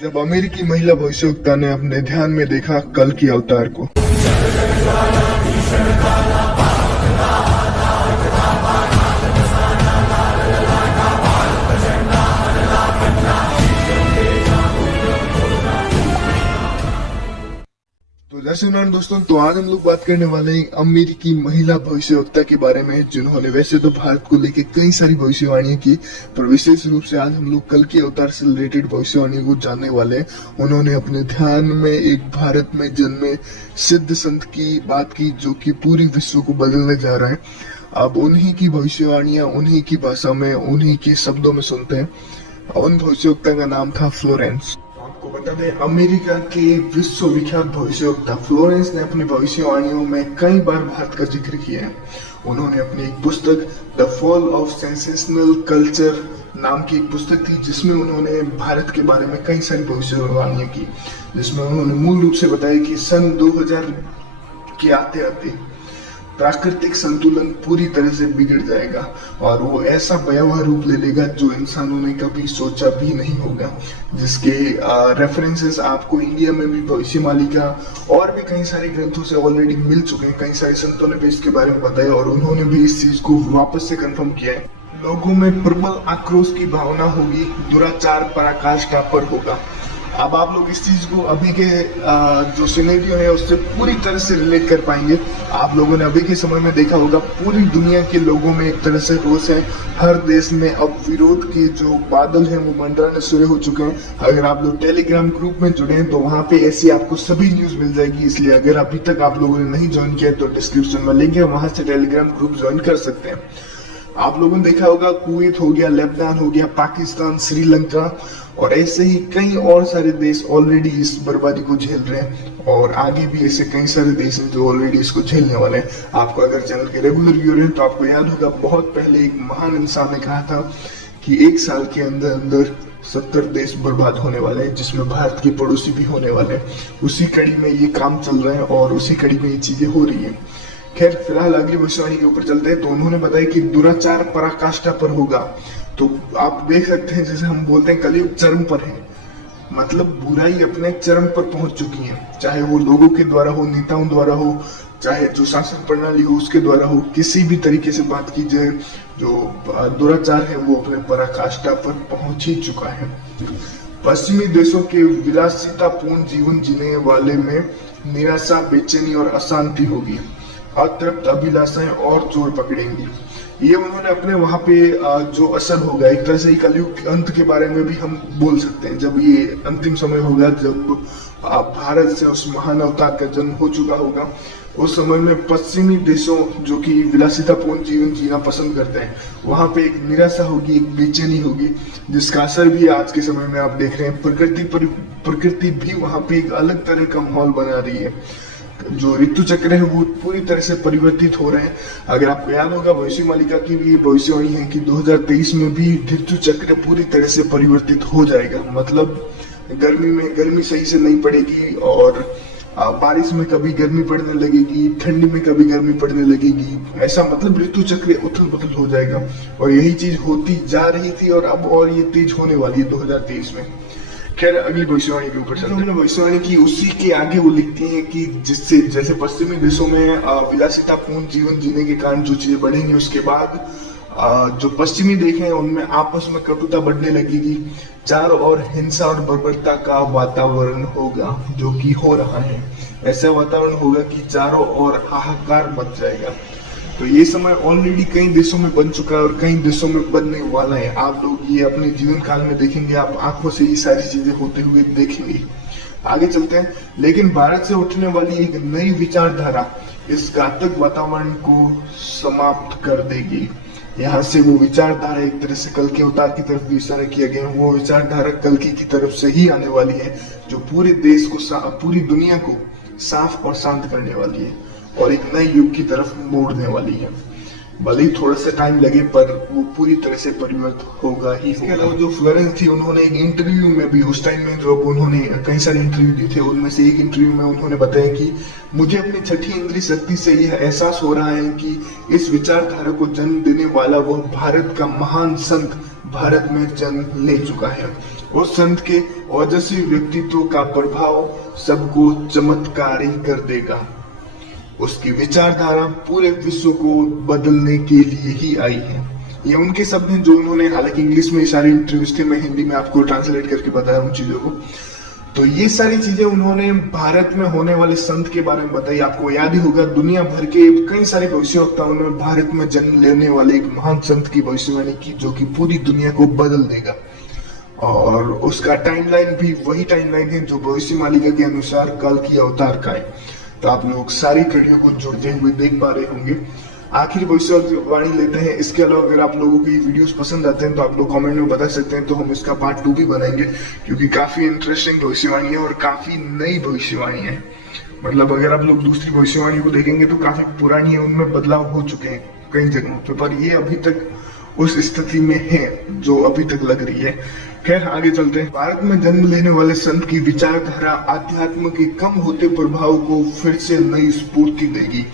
जब अमेरिकी महिला भविष्यवक्ता ने अपने ध्यान में देखा कल की अवतार को। तो जय श्री राम दोस्तों, तो आज हम लोग बात करने वाले हैं अमेरिकी महिला भविष्यवक्ता के बारे में, जिन्होंने वैसे तो भारत को लेकर कई सारी भविष्यवाणियां की, पर विशेष रूप से आज हम लोग कल के अवतार से रिलेटेड भविष्यवाणी को जानने वाले हैं। उन्होंने अपने ध्यान में एक भारत में जन्मे सिद्ध संत की बात की, जो कि पूरी विश्व को बदलने जा रहा है। अब उन्हीं की भविष्यवाणियां उन्हीं की भाषा में, उन्हीं के शब्दों में सुनते हैं। उन भविष्यवक्ता का नाम था फ्लोरेंस। आपको बता दें, अमेरिका के विश्वविख्यात भविष्यवक्ता फ्लोरेंस ने अपनी भविष्यवाणियों में कई बार भारत का जिक्र किया है। उन्होंने अपनी एक पुस्तक the fall of sensational culture नाम की एक पुस्तक थी, जिसमें उन्होंने भारत के बारे में कई सारी भविष्यवाणियां की, जिसमें उन्होंने मूल रूप से बताया कि सन 2000 के आते आते प्राकृतिक संतुलन पूरी तरह से बिगड़ जाएगा और वो ऐसा भयावह रूप ले लेगा जो इंसानों ने कभी सोचा भी नहीं होगा। जिसके रेफरेंसेस आपको इंडिया में भी भविष्यवाणी और भी कई सारे ग्रंथों से ऑलरेडी मिल चुके हैं। कई सारे संतों ने भी इसके बारे में बताया और उन्होंने भी इस चीज को वापस से कंफर्म किया है। लोगों में प्रबल आक्रोश की भावना होगी, दुराचार पराकाष्ठा पर होगा। अब आप लोग इस चीज को अभी के जो सिनेरियो है उससे पूरी तरह से रिलेट कर पाएंगे। आप लोगों ने अभी के समय में देखा होगा, पूरी दुनिया के लोगों में एक तरह से रोष है। हर देश में अब विरोध के जो बादल हैं वो मंडराने शुरू हो चुके हैं। अगर आप लोग टेलीग्राम ग्रुप में जुड़े हैं तो वहां पे ऐसी आपको सभी न्यूज मिल जाएगी। इसलिए अगर अभी तक आप लोगों ने नहीं ज्वाइन किया तो डिस्क्रिप्शन में लिंक है, वहां से टेलीग्राम ग्रुप ज्वाइन कर सकते हैं। आप लोगों ने देखा होगा, कुवैत हो गया, लेबनान हो गया, पाकिस्तान, श्रीलंका और ऐसे ही कई और सारे देश ऑलरेडी इस बर्बादी को झेल रहे हैं और आगे भी ऐसे कई सारे देश हैं जो ऑलरेडी इसको झेलने वाले हैं। आपको अगर चैनल के रेगुलर व्यूअर हैं तो आपको याद होगा, बहुत पहले एक महान इंसान ने कहा था कि 1 साल के अंदर अंदर 70 देश बर्बाद होने वाले हैं, जिसमें भारत के पड़ोसी भी होने वाले हैं। उसी कड़ी में ये काम चल रहा है और उसी कड़ी में ये चीजें हो रही है। खैर, फिलहाल अगली भविष्यवाणी के ऊपर चलते हैं। तो उन्होंने बताया कि दुराचार पराकाष्ठा पर होगा। तो आप देख सकते हैं, जैसे हम बोलते हैं कलयुग चरम पर है, मतलब बुराई अपने चरम पर पहुंच चुकी है। चाहे वो लोगों के द्वारा हो, नेताओं द्वारा हो, चाहे जो शासन प्रणाली हो उसके द्वारा हो, किसी भी तरीके से बात की जाए, जो दुराचार है वो अपने पराकाष्ठा पर पहुंच ही चुका है। पश्चिमी देशों के विलासितापूर्ण जीवन जीने वाले में निराशा, बेचैनी और अशांति होगी। अतृप्त अभिलाषाएं और जोर पकड़ेंगी। ये उन्होंने अपने वहां पे जो असर होगा, एक तरह से कलयुग के अंत के बारे में भी हम बोल सकते हैं। जब ये अंतिम समय होगा, जब भारत से उस महान अवतार का जन्म हो चुका होगा, उस समय में पश्चिमी देशों जो कि विलासितापूर्ण जीवन जीना पसंद करते हैं, वहां पे एक निराशा होगी, एक बेचैनी होगी, जिसका असर भी आज के समय में आप देख रहे हैं। प्रकृति भी वहां पे एक अलग तरह का माहौल बना रही है। जो ऋतु चक्र है वो पूरी तरह से परिवर्तित हो रहे हैं। अगर आपको याद होगा, भविष्यवाणी की भी भविष्यवाणी है कि 2023 में भी ऋतु चक्र पूरी तरह से परिवर्तित हो जाएगा। मतलब गर्मी में गर्मी सही से नहीं पड़ेगी और बारिश में कभी गर्मी पड़ने लगेगी, ठंडी में कभी गर्मी पड़ने लगेगी। ऐसा मतलब ऋतु चक्र उथल पुथल हो जाएगा और यही चीज होती जा रही थी और अब और ये तेज होने वाली है 2023 में। खैर, अगली भविष्यवाणी के ऊपर चलते हैं। भविष्यवाणी की उसी के आगे वो लिखती हैं कि जिससे जैसे पश्चिमी देशों में विलासितापूर्ण जीवन जीने के कारण जो चीजें बढ़ेंगी, उसके बाद जो पश्चिमी देश हैं उनमें आपस में कटुता बढ़ने लगेगी। चारों ओर हिंसा और बर्बरता का वातावरण होगा, जो कि हो रहा है। ऐसा वातावरण होगा कि चारों ओर हाहाकार मच जाएगा। तो ये समय ऑलरेडी कई देशों में बन चुका है और कई देशों में बनने वाला है। आप लोग ये अपने जीवन काल में देखेंगे, आप आंखों से ये सारी चीजें होते हुए देखेंगे। आगे चलते हैं। लेकिन भारत से उठने वाली एक नई विचारधारा इस घातक वातावरण को समाप्त कर देगी। यहाँ से वो विचारधारा एक तरह से कल के अवतार की तरफ भी इशारा किया गया है। वो विचारधारा कल की तरफ से ही आने वाली है, जो पूरे देश को, पूरी दुनिया को साफ और शांत करने वाली है और एक नए युग की तरफ मोड़ने वाली है। भले ही थोड़ा सा टाइम लगे, पर वो पूरी तरह से परिवर्तित होगा ही। इसके अलावा जो फ्लोरेंस थी, उन्होंने एक इंटरव्यू में भी, उस टाइम में जो उन्होंने कई सारे इंटरव्यू दिए थे, उनमें से एक इंटरव्यू में उन्होंने बताया कि मुझे अपनी छठी इंद्रिय शक्ति से यह एहसास हो रहा है कि इस विचारधारा को जन्म देने वाला वह भारत का महान संत भारत में जन्म ले चुका है। उस संत के ओजस्वी व्यक्तित्व का प्रभाव सबको चमत्कारी कर देगा। उसकी विचारधारा पूरे विश्व को बदलने के लिए ही आई है। ये उनके शब्द हैं जो उन्होंने, हालांकि इंग्लिश में सारी इंटरव्यूज थे, मैं हिंदी में आपको ट्रांसलेट करके बताया उन चीजों को। तो ये सारी चीजें उन्होंने भारत में होने वाले संत के बारे में बताई। आपको याद ही होगा, दुनिया भर के कई सारे भविष्यवक्ताओं ने भारत में जन्म लेने वाले एक महान संत की भविष्यवाणी की जो कि पूरी दुनिया को बदल देगा। और उसका टाइमलाइन भी वही टाइमलाइन है जो भविष्य मालिका के अनुसार कल की अवतार का है। तो आप लोग सारी कड़ियों को जुड़ते हुए देख पा रहे होंगे। आखिर भविष्यवाणी लेते हैं। इसके अलावा अगर आप लोगों को ये वीडियोस पसंद आते हैं तो आप लोग कमेंट में बता सकते हैं, तो हम इसका पार्ट 2 भी बनाएंगे, क्योंकि काफी इंटरेस्टिंग भविष्यवाणी है और काफी नई भविष्यवाणी है। मतलब अगर आप लोग दूसरी भविष्यवाणी को देखेंगे तो काफी पुरानी है, उनमें बदलाव हो चुके हैं कई जगहों पे, पर ये अभी तक उस स्थिति में है जो अभी तक लग रही है। खैर आगे चलते हैं। भारत में जन्म लेने वाले संत की विचारधारा अध्यात्म के कम होते प्रभाव को फिर से नई स्फूर्ति देगी।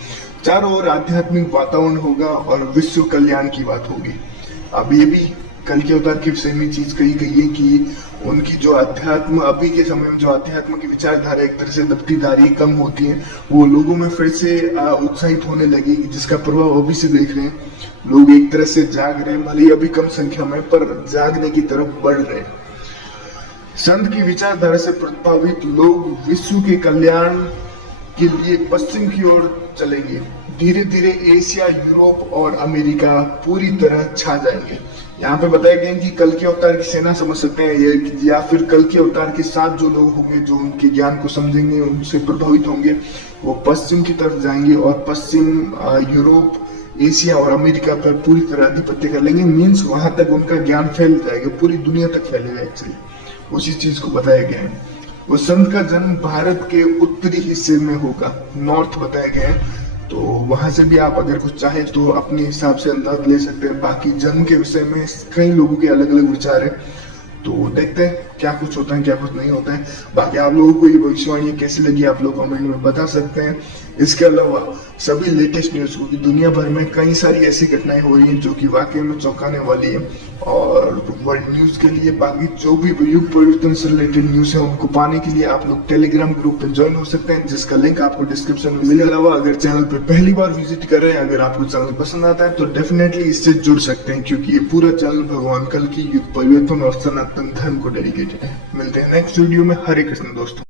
चारों ओर आध्यात्मिक वातावरण होगा और विश्व कल्याण की बात होगी। अब ये भी कल के अवतार के विषय में चीज कही गई है कि उनकी जो अध्यात्म, अभी के समय में जो अध्यात्म की विचारधारा एक तरह से दबती जा रही कम होती है, वो लोगों में फिर से उत्साहित होने लगेगी, जिसका प्रभाव अभी से देख रहे हैं। लोग एक तरह से जाग रहे हैं, भले ही अभी कम संख्या में, पर जागने की तरफ बढ़ रहे हैं। संत की विचारधारा से प्रभावित लोग विश्व के कल्याण के लिए पश्चिम की ओर चलेंगे। धीरे धीरे एशिया, यूरोप और अमेरिका पूरी तरह छा जाएंगे। यहाँ पे बताया गया कि कल के अवतार की सेना समझ सकते हैं, या फिर कल के अवतार के साथ जो लोग होंगे जो उनके ज्ञान को समझेंगे, उनसे प्रभावित होंगे, वो पश्चिम की तरफ जाएंगे और पश्चिम, यूरोप, एशिया और अमेरिका पर पूरी तरह आधिपत्य कर लेंगे। मीन्स वहां तक उनका ज्ञान फैल जाएगा, पूरी दुनिया तक फैलेगा। एक्चुअली उसी चीज को बताया गया है। वो संत का जन्म भारत के उत्तरी हिस्से में होगा, नॉर्थ बताया गया है। तो वहां से भी आप अगर कुछ चाहे तो अपने हिसाब से अंदाज ले सकते हैं। बाकी जन्म के विषय में कई लोगों के अलग अलग विचार है, तो देखते हैं क्या कुछ होता है क्या कुछ नहीं होता है। बाकी आप लोगों को ये भविष्यवाणी कैसी लगी आप लोग कमेंट में बता सकते हैं। इसके अलावा सभी लेटेस्ट न्यूज को, कि दुनिया भर में कई सारी ऐसी घटनाएं हो रही हैं जो कि वाकई में चौंकाने वाली है, और वर्ल्ड न्यूज के लिए बाकी जो भी युग परिवर्तन से रिलेटेड न्यूज है उनको पाने के लिए आप लोग टेलीग्राम ग्रुप पे ज्वाइन हो सकते हैं, जिसका लिंक आपको डिस्क्रिप्शन में मिलेगा। अलावा अगर चैनल पे पहली बार विजिट कर रहे हैं, अगर आपको चैनल पसंद आता है तो डेफिनेटली इससे जुड़ सकते हैं, क्योंकि ये पूरा चैनल भगवान कल की युग परिवर्तन और सनातन धर्म को डेडिकेटेड है। मिलते हैं नेक्स्ट वीडियो में। हरे कृष्ण दोस्तों।